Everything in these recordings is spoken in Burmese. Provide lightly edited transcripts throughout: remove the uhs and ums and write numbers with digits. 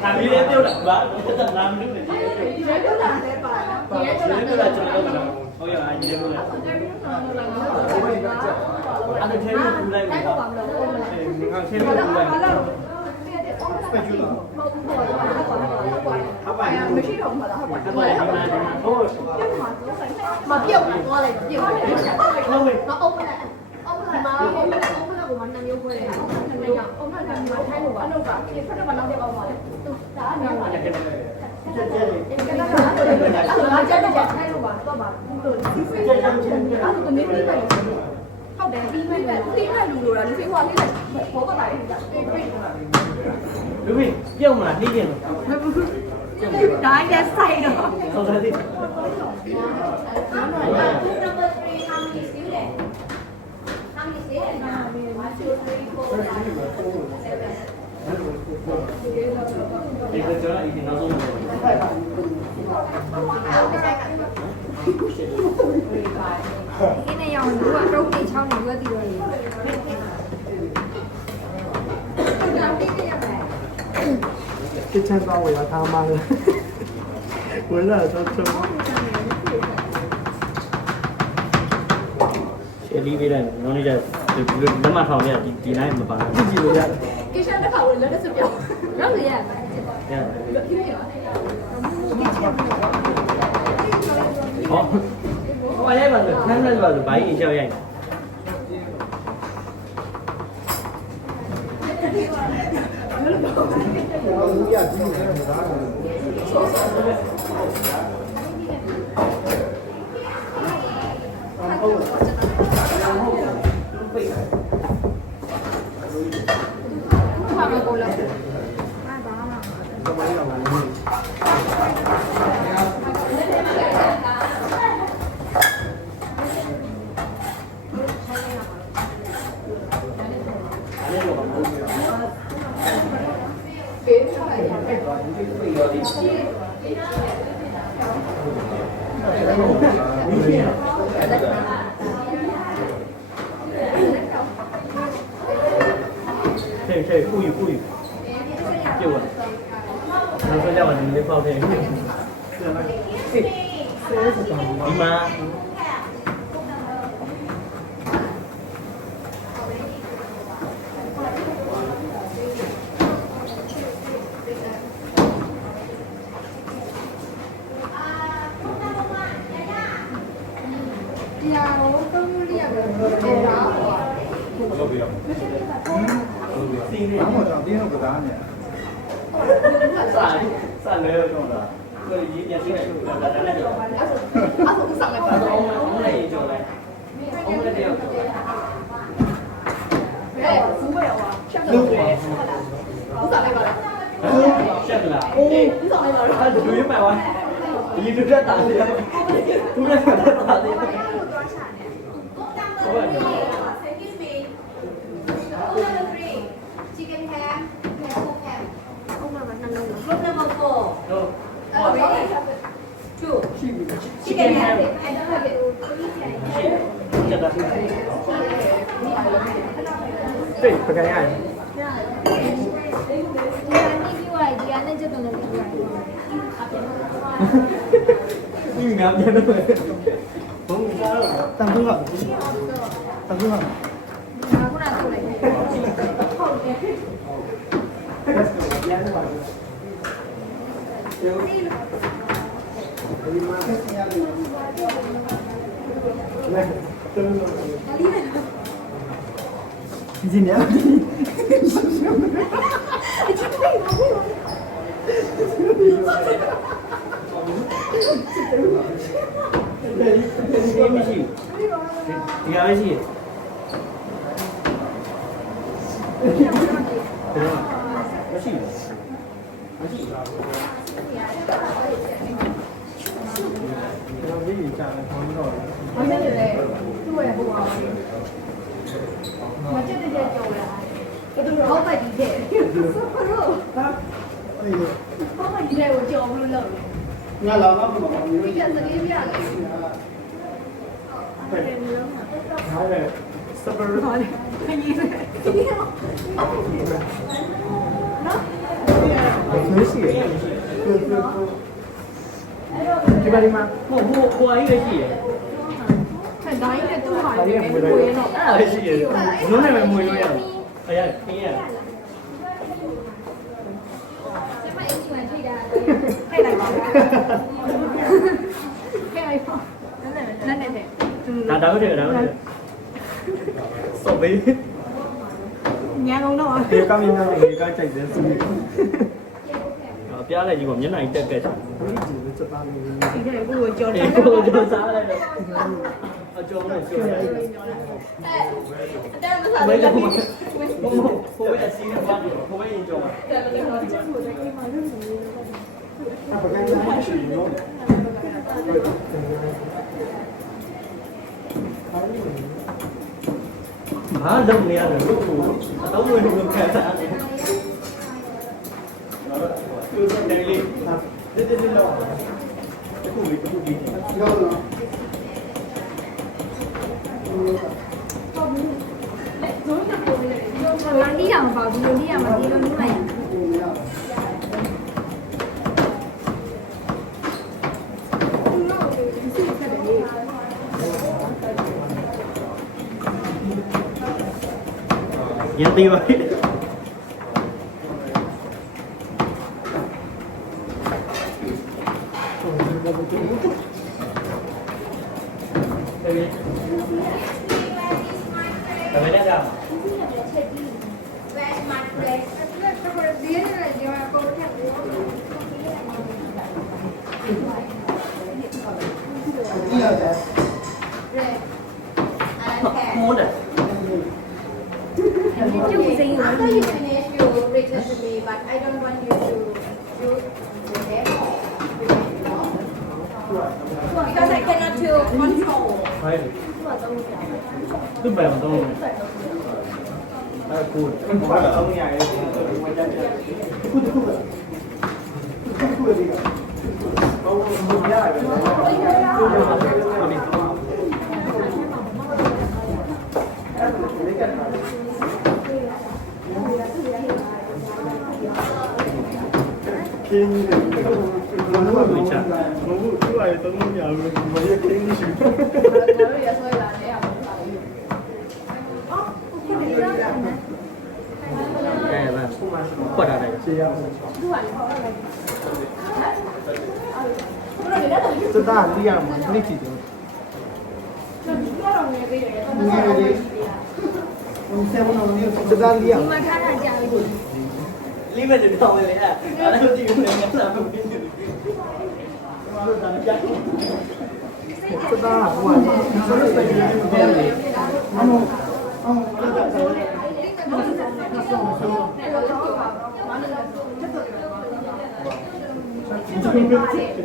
哪里来丢了？吧，哪里丢的？ဒီလိုလုပ်တာလည်းပါနော် 哪里丢了？ကျွန်တော်တို့ကဟုတ်ရအရင်丢了。အဲ့ဒါထဲမှာပူလိုက်ဘူး။ငါထဲမှာပူလိုက်။မရှိတော့မှာလားဟုတ်ပါဘူးဟုတ် မပြုတ်သွားလိုက်ပြုတ်ဟုတ်တယ်တော့အုပ်လိုက်မှာအုပ်လိုက်ကိုမှနှစ်မျိုးခွဲတယ်နှစ်ယောက်အုပ်လိုက်ကမှထိုင်းလို့ပါအလုပ်ကဒီဖက်တော့မနောက်တဲ့ပေါင်းပါလေသူဒါအများပါလေအဲ့ဒါကြက်ထိုင်းလို့ပါတော့ပါသူစစ်စစ်ချက်ချက်အဲ့ဒါကနေပြီးတယ်ဟုတ်တယ်ပြီးမဲ့ပြီးမဲ့လူလိုတာဒီဖေးဟွာလေးဘောကတာလေးကပြေးပြေး လူကြီးပြုတ်မလားနှီးကျင်လို့ ဒါရက်ဆိုင်တော့ ဟုတ်တယ်ဒီ Number 3, how many students? How many students? 1, 2, 3, 4, 5, 6, 7. ဒီကကြောင့်ဒီနောက်ဆုံးတယ် ဒီနေ့ရောလူကတော့ပြေးချောင်းနေရွက်ပြီးတော့လေဒါပြေးရမယ် kitchen သွားဝယ်လာထားမှလည်းဝင်လာတော့ချုံ ရှယ်လီပေးလိုက်နော်နေကြလက်မထောင်ရဒီနိုင်မပါဘူးကြည့်လို့ရတယ် ကိစ္စတစ်ခါဝင်လက်စပြောရောက်ရရမယ် ဟောဟိုရိုက်ပါလို့ခန်းနဲ့ဆိုတော့ဘာကြီးအကြောက်ရိုက်တာ ဘာမှကိုလောက် 对，富裕，就我，他说叫我你没报配，你妈，然后长钉不打你。散没有用的，这一点点就咱那就，အဲ့ဒါสั่งလိုက်ပါ 我们也就来，我们这样。 အဲ့ဘူးပဲဟောချက်တော့တယ်ဟုတ်လားဘူးสั่งလိုက်ပါလား ရှက်လား အေးဘူးสั่งလိုက်ပါလား အဲ့ဒါလူရမှန်ပါဒီလူတက်တာလေသူလည်းတက်တာလေဟုတ်ကဲ့ Excuse me. Rule number 3, chicken ham, pork ham. Rule number 4, ဟုတ် 2, chicken ham and nugget. တက်တာ对，不敢按。应该别的没。当中了，当中了。来，真的。今年。ဒီမရှိဒီကမရှိမရှိ我给你讲了，他们到了。 ဘာလဲလဲသူ့ရဲ့ဟိုပါမချက်တဲ့ကြောက်လာအဲ့ဒါတော့ပတ်ပြီးခဲ့ဆောဖရော 哎呦， ဘာမှဒီတဲ့ကိုကြောက်ဘူးလို့လုပ်တယ် 你看老大不懂，你说 ပြန်စကေးပြတယ် 还得什么？ ခကြီးခကြီးနော်没戏。ဒီပါဒီမှာ ဟိုအကြီးလည်းရှိတယ် အဲ့ဒါကြီးနဲ့သူ့ဟာကိုကိုရင်တော့ အဲ့ဒါလည်းရှိတယ်နုံးနဲ့ပဲမွေလို့ရတယ်အဲ့ရခင်းရ ကျမအင်ဂျင်ဝင်ထိတာ ထိုက်လိုက်ပါထိုက်လိုက်ပါလက်နဲ့နဲ့ ဒါပဲတယ်စော်ပေး ညာကုန်တော့ ဒီကောင်းရင်လည်းဒီကောင်းကြိုက်တယ်သူဒီ ပြားလိုက်ကြီးကမျက်နှာကြီးတက်ကြတယ် ဒီစပါးလေး ဒီတဲ့ကိုကိုကြော်တယ် ကိုကြောစားလိုက်တော့အကျော်နဲ့ကျော်တယ် အတက်မစား ဘယ် ဘူး လိုဟိုအစီနဲ့ပါတော့ဟိုရင်ကျော် အပကန်းမရှိဘူးနော် ဘာလုပ်နေရလဲလို့တော့ဝင်လို့ခံစားတယ်သူတို့တယ်လေဒီလောက်တခုလေး ရောနော် လန်ဒီအောင်ပါဘူးဒီအောင်မဒီလိုမျိုးလိုက်ရသေးပါပြီဒါပဲလည်းက Where's my place? The internet, you are going to have to ဒီရတယ် break. And မိုးတယ် after you finish, you return to me, but I don't want you to do it. Because I cannot to control. ဟဲ့သူ့ဘယ်မှာတော့အဲ့ကူဘာလဲအောင်ရရဲ့ခုတခုပဲခုလေးကဘောဘူးရတယ်ခင်းနေတယ်ဘာလို့လဲချာဘောဘူးသူ့အရတော့မရဘူးမရခင်းနေရှိ အဲ့ဒါပတ်တာတယ် ရှေ့ရစတားလီယာမလိချီတယ်စတားလီယာ မထားတာကြာပြီ လေးပဲတော့လေအဲ့ဒါလည်းကြည့်ဦးလေငါလာဘူးပြင်းတယ်ဘာလို့ဒါကြိုက် စတားဟိုဆိုတဲ့စိတ်ကြီးတယ်အမေ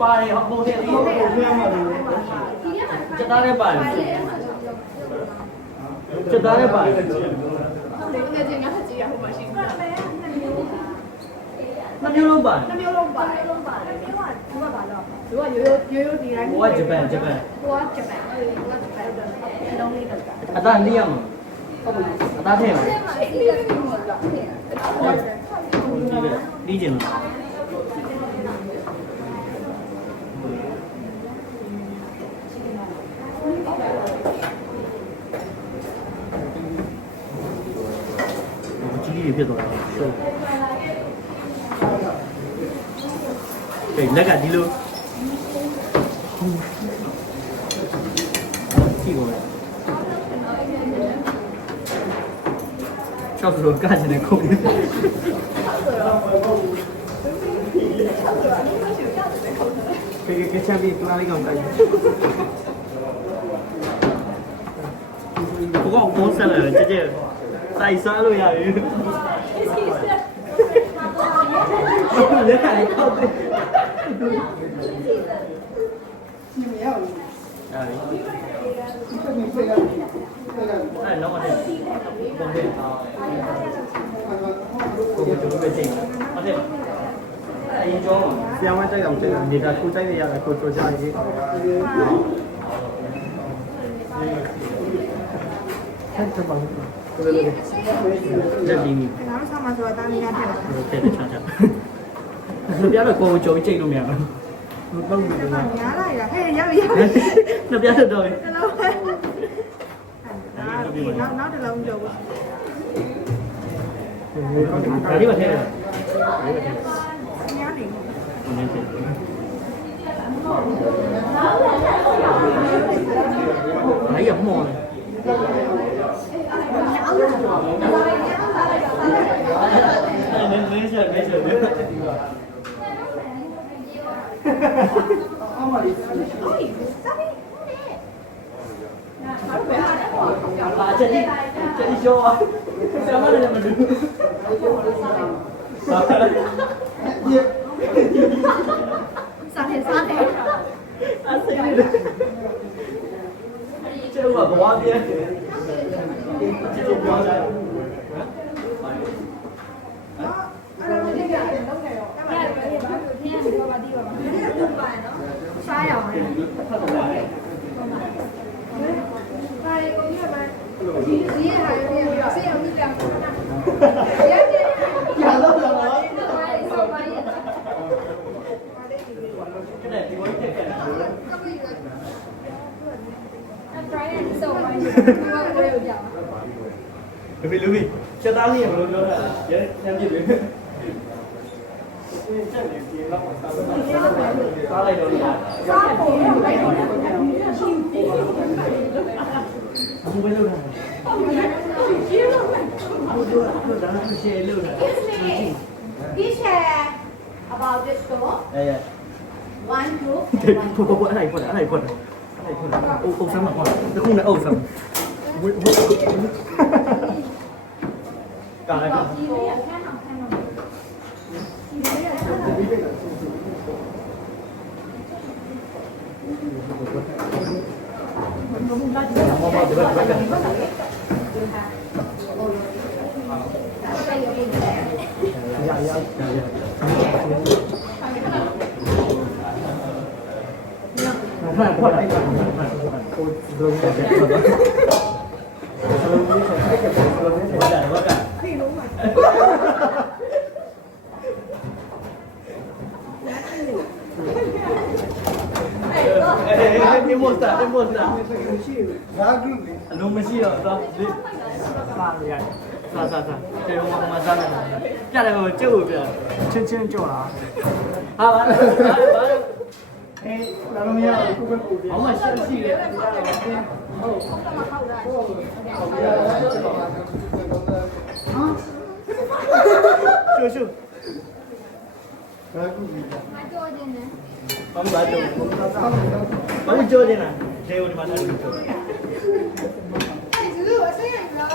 ပါတယ်ဟောတယ်ဒီစတားရဲပါတယ်စတားရဲပါတယ် ငယ်ချင်းငါကြည့်ရဟိုမှာရှိတယ် နှမျိုးလုံးပါတယ် နှမျိုးလုံးပါတယ်လုံးပါတယ်ဒီကဘာလို့သူကရိုးဒီတိုင်း ဟိုကဂျပန် ဟိုကဂျပန်ဟိုကဂျပန်အလုံးလေးက အသားလေးရမှာအသားထည့်ပါဒီကျင်ကြီးဖြစ်သွားတယ်ကဲလက်ကဒီလိုကြည့်ပါမယ်ချောက်ဆိုကချင်တဲ့ခုံးလေးကချမ်းပြီးတူလာလေးကောင်တိုက် ဘကောကိုဆက်လာကြကြစိုက်စားလို့ရပြီလက်ခံခောက်တယ်အဲ့တော့မတည့်ဘုံတဲ့ကိုကိုတို့ပဲချိန်ဟုတ်တယ်အရင်ကျောင်းမှာ ဆရာမတိုက်အောင်တိုက်တာနေတာကိုတိုက်နေရတယ်ကိုဆိုကြရေးဆက်တပါဘူးကိုလည်း လက်ပြီးပြီ ငါတို့ဆောင်းမှာဆိုတာတားနေတာဖြစ်လာ တဲ့ချာချာ နှစ်ပြားတော့ကိုယ်ကြုံကြိတ်လို့မရဘူး တော့ဘူးတော့ ညားလိုက်တာဟဲ့ရောက် နှစ်ပြားတော့ နောက်တစ်လုံးကြောက်ပါ ဒါလေးပါထဲတယ် ညားနေ ဘာရမော်လဲ没事没事没事。啊，这里小啊，什么人没读？စားတယ်စားတယ် 啊，谁的？这我不忘记。这就不要来。 စားရအောင် ပါတယ်ကိုကြီးကပါဒီရဟာရရဆေးအောင်ကြည့်ရရ ရတော့တော့ ဆောက်ပါရဲ့ တဲ့ဒီဝိုင်းတက်ခဲ့တာ try and so why you want to go down လူဘီချက်သားလေးရဘယ်လိုပြောတာရဲညံပြစ်ပြီချက်နေပြေတော့စားလိုက်တော့စားပုံလိုက်တော့ဘူးပဲလို့တာရှင်းလို့ဟုတ်တယ်ဒါကရှင်းလို့တာ This share about this store အဲ one group ဘယ်အဲ့ဒါပို့တာအုပ်ဆမ်းမှာကွာတခုနဲ့အုပ်ဆမ်းကာလိုက် ဒီလေးရခန်းအောင်ခန်းအောင်ဒီလေးရခန်းအောင် မှန်ပေါ့လိုက်ပါမှန်ကိုဒရုန်းတက်တယ်ဟုတ်ပါဘူးက ဖိလို့မှာ ဒီမို့တာ ရှိဘူး ရာဂိအလုံးမရှိတော့သွားဒီစားရစားတေရုံမှာစားနေတာကြတယ်ကိုကျုပ်ကိုပြ ချင်းကြော်တာ ဟာပါအေးလာလို့မရဘူးကိုပဲကို ဘာမှရှိတယ်ရှု ဘာကူကြီး မတော်ခြင်းနဲ့ ဘာမှမလုပ်ဘာလို့ကြောနေတာဒေဝဒီမှာထားလို့ကြော ဒီလိုအစိမ်းရလား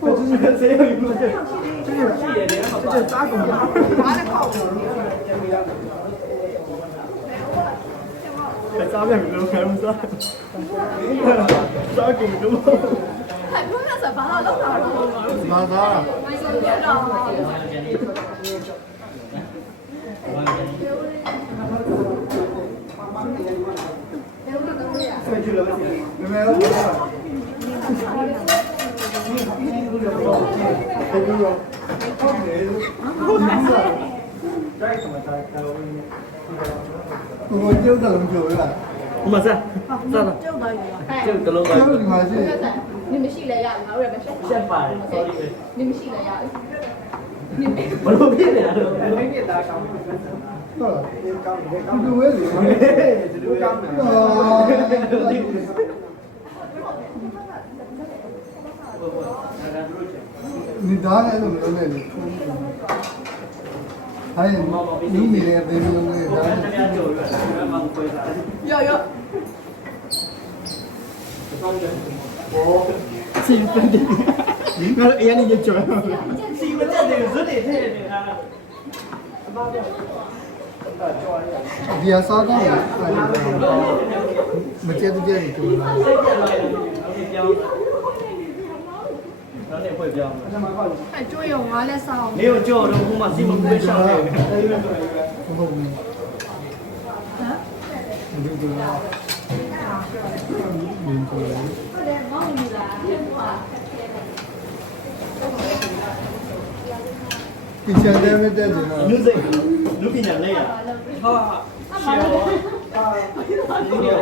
ဘာသူစေးရဘူးရှိရတယ်ဟာပါ စားကုန်ပါ ဘာလဲခေါက်လို့ စားပြန်လို့ခံမစားစားကုန်တော့ ဘုရားဆိုဘာလို့လောက်တာလဲ မာသာ မိုင်းဆိုပြတော့ ဆက်ကြည့်လို့ နည်းနည်းတော့ဟုတ်တယ်ဟုတ်တယ်တိုက်မှာတိုက်တော့ကိုကျုပ်တော်ပြောရ ဥမစားစား ကျုပ်ပါရ ကျုပ်တလုံးပါ ကျုပ်ဒီမှာရှိ 你们系列呀，我也没学。 ချက်ပါတယ် sorry 你们系列呀， ဘလို့ဖြစ်နေရတော့ ဟုတ်လားဒီကောင်းဒီဝဲလေဒီကောင်းနေဒါလည်းလို့မလုပ်နဲ့လေဟိုင်းနူးမီရဲ့ဘေဘီလုံးလေးဒါ တရားကြော်ရတာမှမပွဲတာ ရရ စီပန်ဒီငါအရင်ကကြော် စီမတက်တယ်ဇွတ်တွေထည့်နေတာ ဒီအစားတော့မကျတဲ့ကြည့်တူလား စိတ်ပြတ်လိုက်တယ်ပြောင်းနောက်နေ့ဖွဲ့ပြောင်း အကျွေးရောငါလည်းစောင်း နေကိုကြော်တော့ဟိုမှာစီမကွေးရှောင်းနေတယ် ဟုတ်ဘူးဟမ်ဒီတူလားမင်းတို့ 后来忙你啦， ဒီချန်တယ်မတက်နေတော့ လူစိတ်လူပညာလက်ရဟာရှေ့ရောဒီရော ဟဲ့ဟုတ်တော့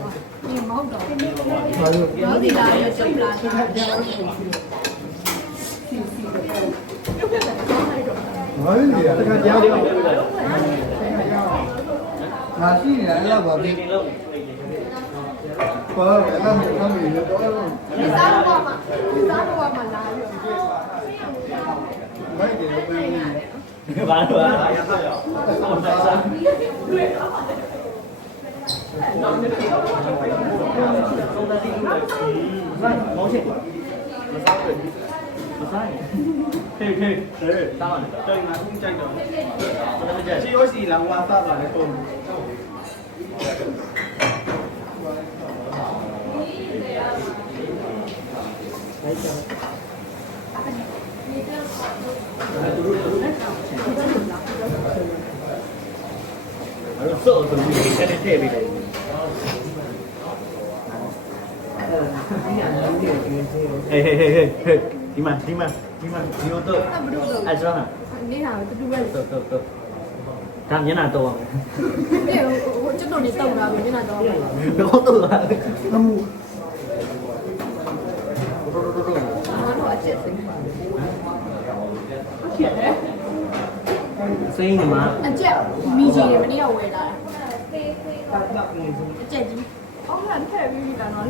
ပါဒီမဟုတ်တော့ ဘာလို့ တော့ဒီလာရကျုပ်လာတာ ဘာလို့လဲ တခါကြားလေးအောင်ပြလိုက် ငါရှိနေတာလည်းပါပြီ ဒီလောက် ဘာလဲအဲ့ဒါမှမဟုတ်ဘူးတော့ ဒီစားတော့မှလာပြီး မိုက်တယ်ပဲ ဘာလို့လဲရတော့ရောအောင်စားစားမောင်းချက်မစားဘူးမစားရင်ဟေးဟေးဟေးတောင်းတယ်တော်ငါခုကြိုက်တော့ချီရောစီလောင်ဝါစားပါလေပုံအဲ့တော့စောဆိုပြီးချက်နဲ့ထည့်ပေးတယ်ဟေးဟေးဟေးဟေးဒီမှာဒီတော့အဲ့ဒါ နေတာတူပဲ တော့ဒါမျက်နှာတော့အောင် ပြေဟိုကျွတ်တော်နေတောက်တာပဲနေတာတော့ တော့တော့လာ အမှု တော့အချက်စိတ်ပါဖြစ်တယ် စိမ့်နေမှာ အချက်မီကြီးတွေမနေ့ကဝယ်လာတာအချက်ကြီးအောက်ကထည့်ပြီးတာတော့